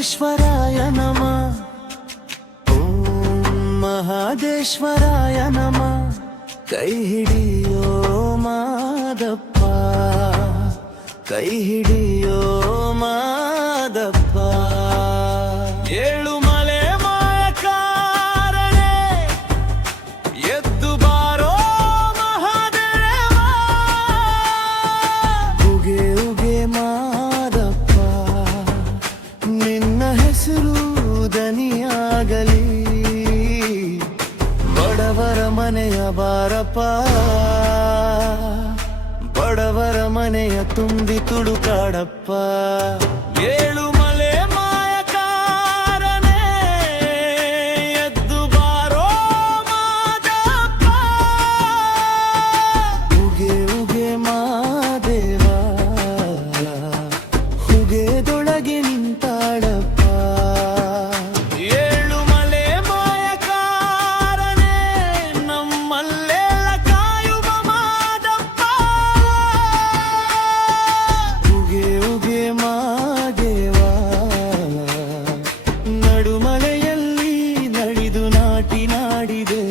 ಮಹಾದೇಶ್ವರಾಯ ನಮಃ ಓಂ ಮಹಾದೇಶ್ವರಾಯ ನಮಃ ಕೈ ಹಿಡಿಯೋ ಮಾದಪ್ಪ ಕೈ ಹಿಡಿಯೋ ಮಾದಪ್ಪ ಏಳು ಮಲೆ ಮಾಯಕಾರನೆ ಎದ್ದು ಬಾರೋ ಮಹಾದೇವ ಉಗೆ ಉಗೆ ಮಾದಪ್ಪ ನಿನ್ನ ಹೆಸರು ದನಿಯಾಗಲಿ ಬಡವರ ಮನೆಯ ಬಾರಪ್ಪ ಬಡವರ ಮನೆಯ ತುಂಬಿ ತುಳುಕಾಡಪ್ಪ ಏಳು ಮಲೆ ಮಾಯಕಾರನೆ ಎದ್ದು ಬಾರೋ ಮಾದಪ್ಪ ಉಗೆ ಉಗೆ ಮಾದೇವ ಹುಗೆದೊಳಗೆ ನಿಂತಾಡಪ್ಪ ಏಳು ಮಲೆ ಮಾಯಕಾರನೆ ನಮ್ಮಲ್ಲೆಲ್ಲ ಕಾಯುವ ಮಾದಪ್ಪ ಉಗೆ ಉಗೆ ಮಾದೇವ ನಡುಮಲೆಯಲ್ಲಿ ನಡೆದು ನಾಟಿ ನಾಡಿದೆ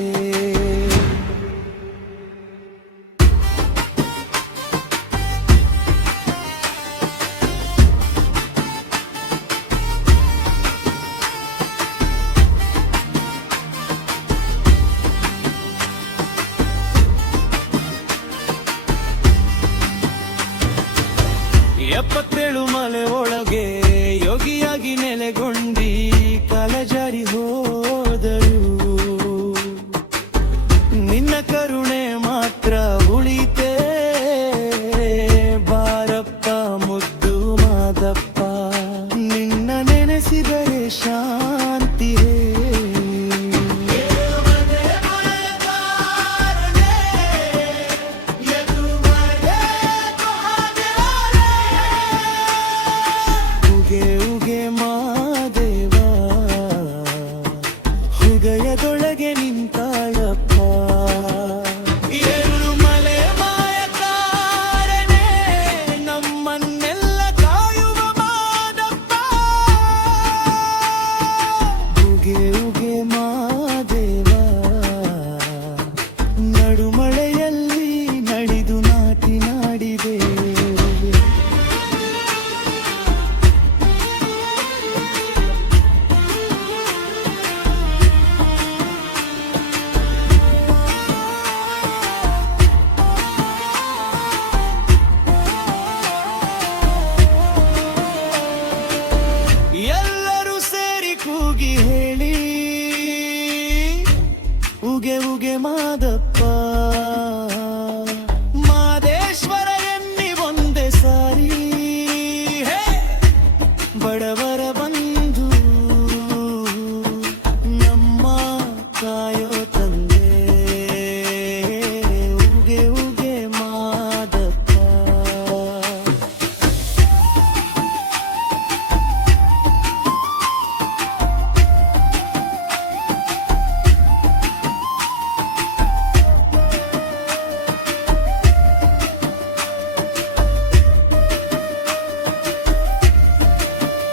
ಎಪ್ಪತ್ತೇಳು ಮಲೆ ಒಳಗೆ ಯೋಗಿಯಾಗಿ ನೆಲೆಗೊಂಡಿ ಕಾಲಜಾರಿ ಹೋದರು ನಿನ್ನ ಕರುಣೆ ಮಾತ್ರ ಉಳಿತೆ ಬಾರಪ್ಪ ಮುದ್ದು ಮಾದಪ್ಪ ನಿನ್ನ ನೆನೆಸಿದರೆ ಶಾಂತಿ ಹೃದಯದೊಳಗೆ ನಿಂತಾಳಪ್ಪ ಏಳು ಮಲೆ ಮಾಯಕಾರನೆ ನಮ್ಮನ್ನೆಲ್ಲ ಕಾಯುವ ಮಾದಪ್ಪ ಉಗೆ ಉಗೆ ಮಾದೇವ ನಡುಮಳೆಯಲ್ಲಿ ನಡೆದು ನಾಟಿ ನಾಡಿದೆ ಎಲ್ಲರೂ ಸೇರಿ ಕೂಗಿ ಹೇಳಿ ಉಗೆ ಉಗೆ ಮಾದಪ್ಪ ಮಾದೇಶ್ವರ ಎನ್ನಿ ಒಂದೇ ಸಾರಿ ಬಡವರ